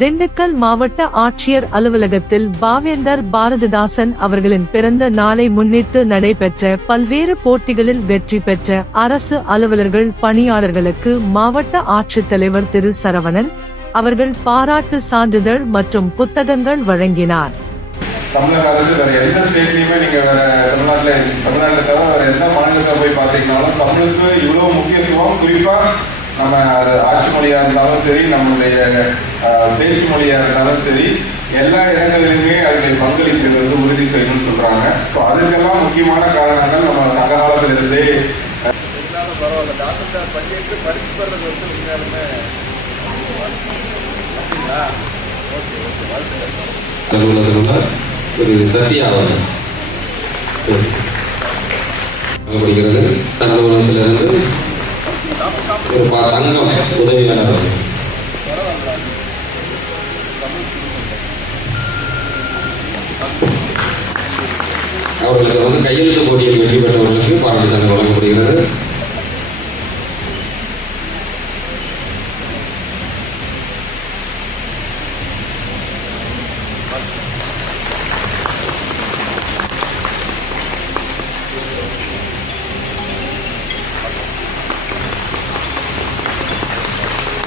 திண்டுக்கல் மாவட்ட ஆட்சியர் அலுவலகத்தில் பாவேந்தர் பாரதிதாசன் அவர்களின் பிறந்த நாளை முன்னிட்டு நடைபெற்ற பல்வேறு போட்டிகளில் வெற்றி பெற்ற அரசு அலுவலர்கள் பணியாளர்களுக்கு மாவட்ட ஆட்சித்தலைவர் திரு சரவணன் அவர்கள் பாராட்டு சான்றிதழ் மற்றும் புத்தகங்கள் வழங்கினார். தமிழக அரசு வேற எந்த ஸ்டேட்லயுமே நீங்க வேற தமிழ்நாட்டில் தவிர வேற எந்த மாநிலத்தில் போய் பார்த்தீங்கன்னாலும் தமிழுக்கு இவ்வளவு முக்கியத்துவம், குறிப்பா நம்ம அது ஆட்சி மொழியா இருந்தாலும் சரி, நம்மளுடைய பேச்சு மொழியா இருந்தாலும் சரி, எல்லா இடங்களிலுமே அதனுடைய பங்களிக்கிறது உறுதி செய்யணும்னு சொல்றாங்க. ஸோ அதுக்கெல்லாம் முக்கியமான காரணங்கள் நம்ம சங்க காலத்திலிருந்தே பரவாயில்ல தாசில்தார் பள்ளிக்கு பரிசு பெறது வந்து உண்மையாலுமே அப்படிங்களா? ஓகே ஓகே, வாழ்த்துக்கள். ஒரு சத்யா படிக்கிறது தன் அலுவலகத்திலிருந்து ஒரு தங்கம் உதவியாளர் அவர்களுக்கு வந்து கையெழுத்து போட்டியில் வெற்றி பெற்றவர்களுக்கு பாராட்டு தங்கம் வழங்கப்படுகிறது.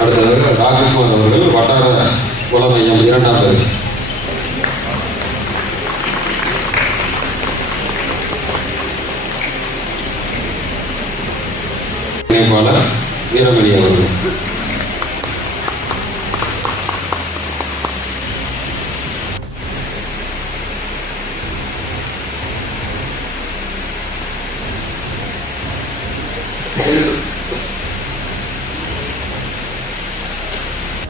அடுத்ததாக ராஜ்குமார் அவர்கள் வட்டார குல மையம் 2வது இணைப்பாளர் வீரமணி அவர்கள்.